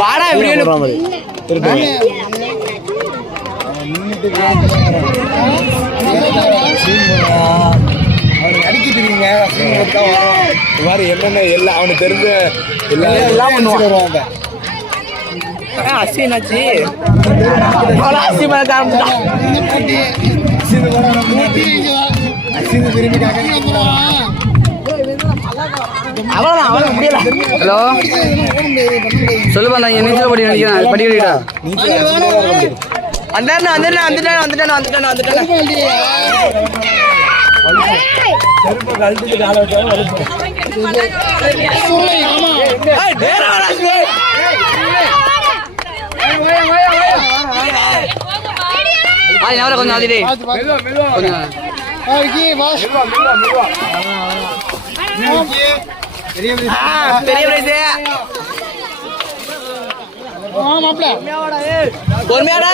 வாடா இப்படி அடிக்கிட்டு இருக்கீங்க என்னென்ன எல்லாம் அவனுக்கு தெரிஞ்ச எல்லாம் பண்ணுவாங்க. அசினாச்சு அசி பண்ண அவ்வளோதான் முடியல. ஹலோ சொல்லுப்பா, நான் நீச்சல் படி நினைக்கிறேன். படி கட்டிட்டா வந்துட்டேன். கொஞ்சம் ஆதிடே பெரிய பொறுமையாடா